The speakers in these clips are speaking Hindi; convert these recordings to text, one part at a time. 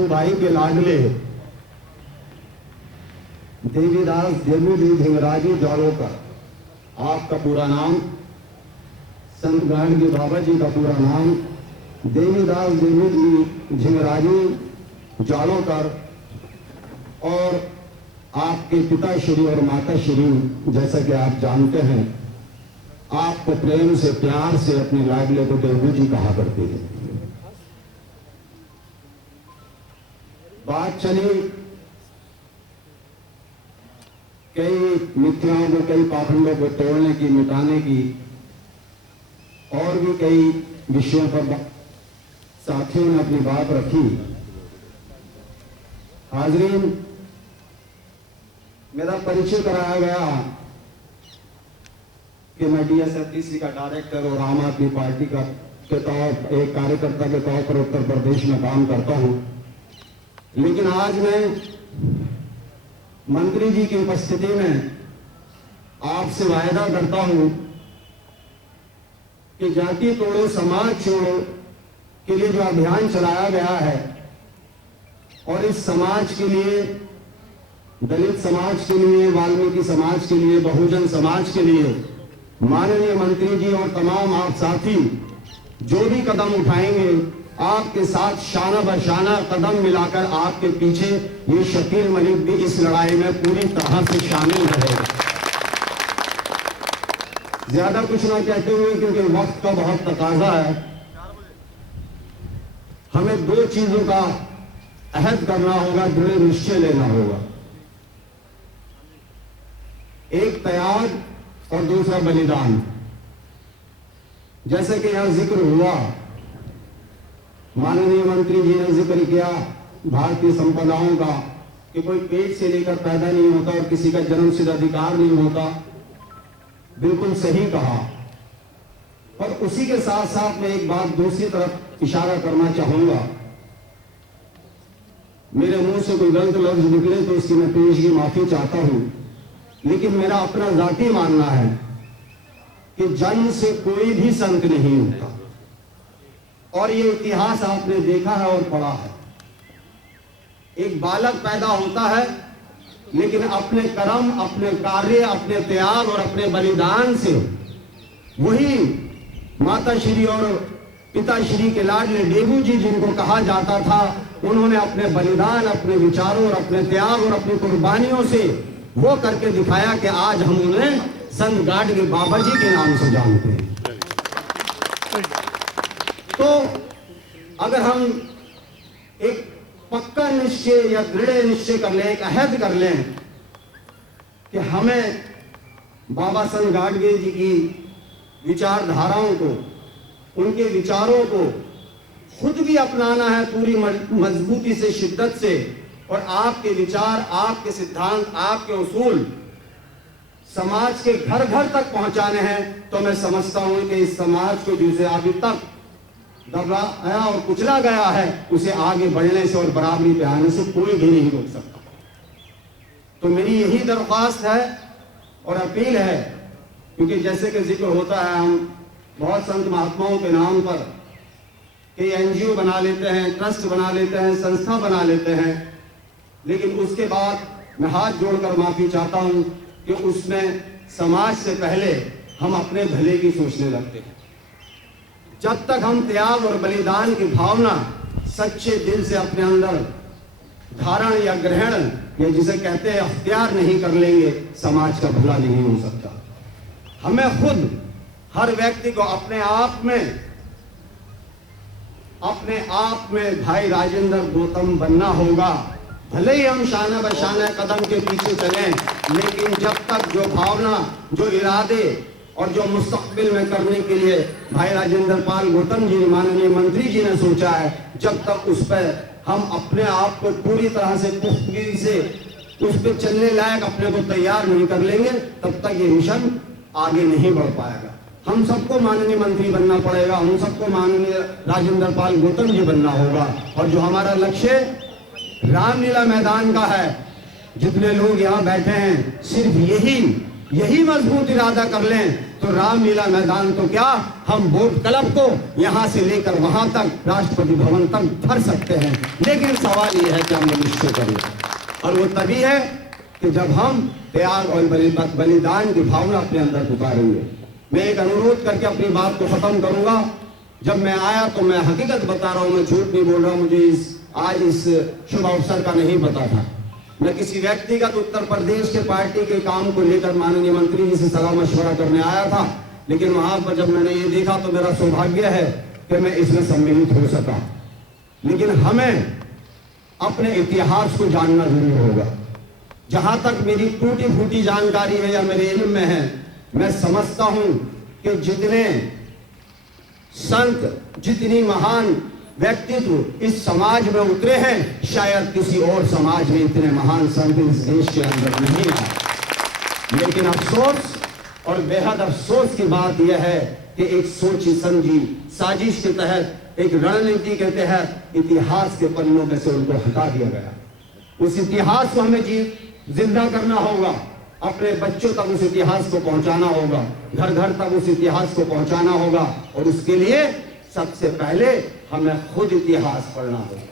सखूबाई के लाडले देवीदास देवी धिंगराजी जालोकर, आपका पूरा नाम, संत गाडगे बाबा जी का पूरा नाम देवीदास देवी धिंगराजी जालोकर, और आपके पिता श्री और माता श्री, जैसा कि आप जानते हैं, आपको प्रेम से प्यार से अपने लाडले को देवू जी कहा करते थे। बात चली कई मिथ्याओं को, कई पाखंडों को तोड़ने की, मिटाने की, और भी कई विषयों पर साथियों ने अपनी बात रखी। हाजरीन, मेरा परिचय कराया गया कि मैं DSFDC का डायरेक्टर और आम आदमी पार्टी का के तौर एक कार्यकर्ता के तौर पर उत्तर प्रदेश में काम करता हूं। लेकिन आज मैं मंत्री जी की उपस्थिति में आपसे वायदा करता हूं कि जाति तोड़ो समाज छोड़ो के लिए जो अभियान चलाया गया है, और इस समाज के लिए, दलित समाज के लिए, वाल्मीकि समाज के लिए, बहुजन समाज के लिए माननीय मंत्री जी और तमाम आप साथी जो भी कदम उठाएंगे, आपके साथ शाना बशाना कदम मिलाकर आपके पीछे ये शकील मलिक भी इस लड़ाई में पूरी तरह से शामिल रहेगा। ज्यादा कुछ ना कहते हुए, क्योंकि वक्त का बहुत तकाजा है, हमें दो चीजों का अहद करना होगा, दृढ़ निश्चय लेना होगा। एक त्याग और दूसरा बलिदान। जैसे कि यहां जिक्र हुआ, माननीय मंत्री जी ने जिक्र किया भारतीय संपदाओं का, कि कोई पेट से लेकर पैदा नहीं होता और किसी का जन्मसिद्ध अधिकार नहीं होता। बिल्कुल सही कहा। और उसी के साथ साथ मैं एक बात दूसरी तरफ इशारा करना चाहूंगा। मेरे मुंह से कोई गलत लफ्ज निकले तो इसकी मैं पेशगी माफी चाहता हूं, लेकिन मेरा अपना जाती मानना है कि जन्म से कोई भी संत नहीं होता, और ये इतिहास आपने देखा है और पढ़ा है। एक बालक पैदा होता है, लेकिन अपने कर्म, अपने कार्य, अपने त्याग और अपने बलिदान से वही माता श्री और पिता श्री के लाडले देवू जी, जिनको कहा जाता था, उन्होंने अपने बलिदान, अपने विचारों और अपने त्याग और अपनी कुर्बानियों से वो करके दिखाया कि आज हम उन्हें संत गाडगे बाबा जी के नाम से जानते हैं। तो अगर हम एक पक्का निश्चय या दृढ़ निश्चय कर लें, एक अहद कर लें कि हमें बाबा संत गाडगे जी की विचारधाराओं को, उनके विचारों को खुद भी अपनाना है पूरी मजबूती से, शिद्दत से, और आपके विचार, आपके सिद्धांत, आपके उसूल समाज के घर घर तक पहुंचाने हैं, तो मैं समझता हूं कि इस समाज को जिसे अभी तक दबाया और कुचला गया है, उसे आगे बढ़ने से और बराबरी पे आने से कोई भी नहीं रोक सकता। तो मेरी यही दरख्वास्त है और अपील है, क्योंकि जैसे कि जिक्र होता है, हम बहुत संत महात्माओं के नाम पर कई NGO बना लेते हैं, ट्रस्ट बना लेते हैं, संस्था बना लेते हैं, लेकिन उसके बाद मैं हाथ जोड़कर माफी चाहता हूं कि उसमें समाज से पहले हम अपने भले की सोचने लगते हैं। जब तक हम त्याग और बलिदान की भावना सच्चे दिल से अपने अंदर धारण या ग्रहण, या जिसे कहते हैं अख्तियार नहीं कर लेंगे, समाज का भला नहीं हो सकता। हमें खुद, हर व्यक्ति को अपने आप में भाई राजेंद्र गौतम बनना होगा। भले ही हम शाना बशाना कदम के पीछे चलें, लेकिन जब तक जो भावना, जो इरादे और जो मुस्तकबिल में करने के लिए भाई राजेंद्र पाल गौतम जी, माननीय मंत्री जी ने सोचा है, जब तक उस पर हम अपने आप को पूरी तरह से पुख्तगी से उस पर चलने लायक अपने को तैयार नहीं कर लेंगे, तब तक ये मिशन आगे नहीं बढ़ पाएगा। हम सबको माननीय मंत्री बनना पड़ेगा, हम सबको माननीय राजेंद्र पाल गौतम जी बनना होगा। और जो हमारा लक्ष्य रामलीला मैदान का है, जितने लोग यहाँ बैठे हैं, सिर्फ यही मजबूत इरादा कर लें तो रामलीला मैदान तो क्या, हम बोट क्लब को यहाँ से लेकर वहां तक राष्ट्रपति भवन तक भर सकते हैं। लेकिन सवाल ये है कि हम निश्चय करें, और वो तभी है कि जब हम त्याग और बलिदान की भावना अपने अंदर उतारेंगे। मैं एक अनुरोध करके अपनी बात को खत्म करूंगा। जब मैं आया तो मैं हकीकत बता रहा हूं, मैं झूठ नहीं बोल रहा हूं। मुझे आज इस शुभ अवसर का नहीं पता था। मैं किसी व्यक्तिगत उत्तर प्रदेश के पार्टी के काम को लेकर माननीय मंत्री जी से सलाह मशवरा करने आया था, लेकिन वहां पर जब मैंने ये देखा तो मेरा सौभाग्य है कि मैं इसमें सम्मिलित हो सका। लेकिन हमें अपने इतिहास को जानना जरूर होगा। जहां तक मेरी टूटी फूटी जानकारी है या मेरे इल्म में है, मैं समझता हूं कि जितने संत, जितनी महान व्यक्तित्व इस समाज में उतरे हैं, शायद किसी और समाज में इतने महान संत इस देश के अंदर नहीं आए। लेकिन अफसोस और बेहद अफसोस की बात यह है कि एक सोची समझी साजिश के तहत, एक रणनीति के तहत इतिहास के पन्नों में से उनको हटा दिया गया। उस इतिहास को हमें जिंदा करना होगा, अपने बच्चों तक उस इतिहास को पहुंचाना होगा, घर घर तक उस इतिहास को पहुंचाना होगा। और उसके लिए सबसे पहले हमें खुद इतिहास पढ़ना होगा,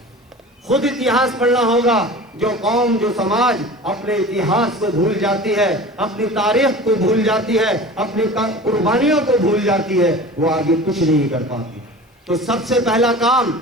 खुद इतिहास पढ़ना होगा। जो कौम, जो समाज अपने इतिहास को भूल जाती है, अपनी तारीख को भूल जाती है, अपनी कुर्बानियों को भूल जाती है, वो आगे कुछ नहीं कर पाती। तो सबसे पहला काम,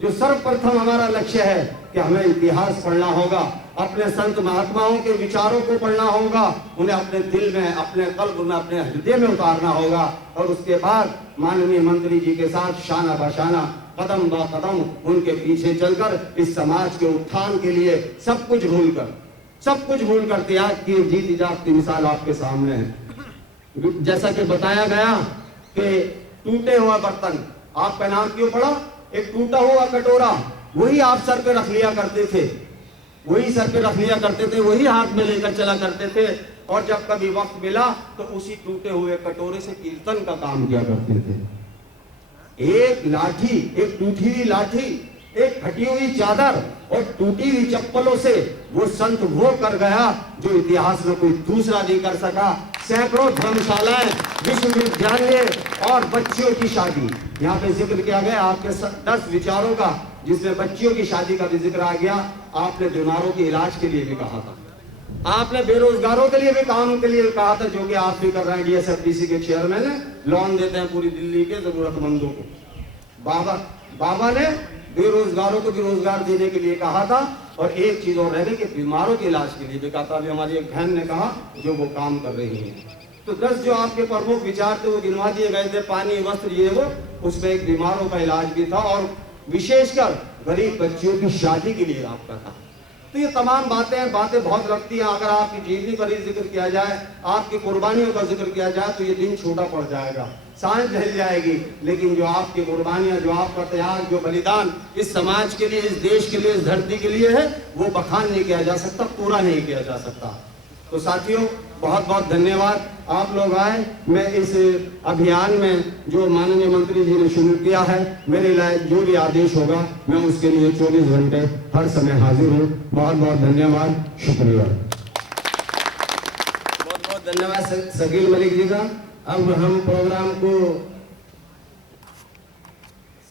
जो सर्वप्रथम हमारा लक्ष्य है कि हमें इतिहास पढ़ना होगा, अपने संत महात्माओं के विचारों को पढ़ना होगा, उन्हें अपने दिल में, अपने कल्ब में, अपने हृदय में उतारना होगा। और उसके बाद माननीय मंत्री जी के साथ शाना बशाना, कदम ब कदम उनके पीछे चलकर इस समाज के उत्थान के लिए सब कुछ भूलकर त्याग की जीती जागती मिसाल आपके सामने है। जैसा कि बताया गया कि टूटे हुआ बर्तन, आपका नाम क्यों पड़ा? एक टूटा हुआ कटोरा, वही आप सर पे रख लिया करते थे, वही हाथ में लेकर चला करते थे। और जब कभी वक्त मिला तो उसी टूटे हुए कटोरे से कीर्तन का काम किया करते थे। एक लाठी, एक टूटी हुई लाठी, एक फटी हुई चादर और टूटी हुई चप्पलों से वो संत वो कर गया जो इतिहास में कोई दूसरा नहीं कर सका। सैकड़ों धर्मशालाएं, विश्वविद्यालय और बच्चियों की शादी, यहाँ पे जिक्र किया गया आपके 10 विचारों का, जिसमें बच्चियों की शादी का भी जिक्र आ गया। आपने बीमारों के इलाज के लिए भी कहा था, आपने बेरोजगारों के लिए भी काम के लिए कहा था, जो कि आप भी कर रहे हैं। DSFDC के चेयरमैन है, लोन देते हैं पूरी दिल्ली के जरूरतमंदों को। बाबा ने बेरोजगारों को भी रोजगार देने के लिए कहा था। और एक चीज और रह गई कि बीमारों के इलाज के लिए भी कहा था। अभी हमारी एक बहन ने कहा जो वो काम कर रही है। तो 10 जो आपके प्रमुख विचार थे वो गिनवा दिए गए थे, पानी, वस्त्र, ये वो, उसमें एक बीमारों का इलाज भी था और विशेषकर गरीब बच्चियों की शादी के लिए आपका था। तो ये तमाम बातें बहुत लगती हैं। अगर आपकी जीवनी पर ही जिक्र किया जाए, आपकी कुर्बानियों का जिक्र किया जाए तो ये दिन छोटा पड़ जाएगा, सांझ ढल जाएगी। लेकिन जो आपकी कुर्बानियां, जो आपका त्याग, जो बलिदान इस समाज के लिए, इस देश के लिए, इस धरती के लिए है, वो बखान नहीं किया जा सकता, पूरा नहीं किया जा सकता। तो साथियों, बहुत बहुत धन्यवाद, आप लोग आए। मैं इस अभियान में जो माननीय मंत्री जी ने शुरू किया है, मेरे लायक जो भी आदेश होगा मैं उसके लिए 24 घंटे हर समय हाजिर हूँ। बहुत बहुत धन्यवाद, शुक्रिया। बहुत बहुत धन्यवाद शकील मलिक जी का। अब हम प्रोग्राम को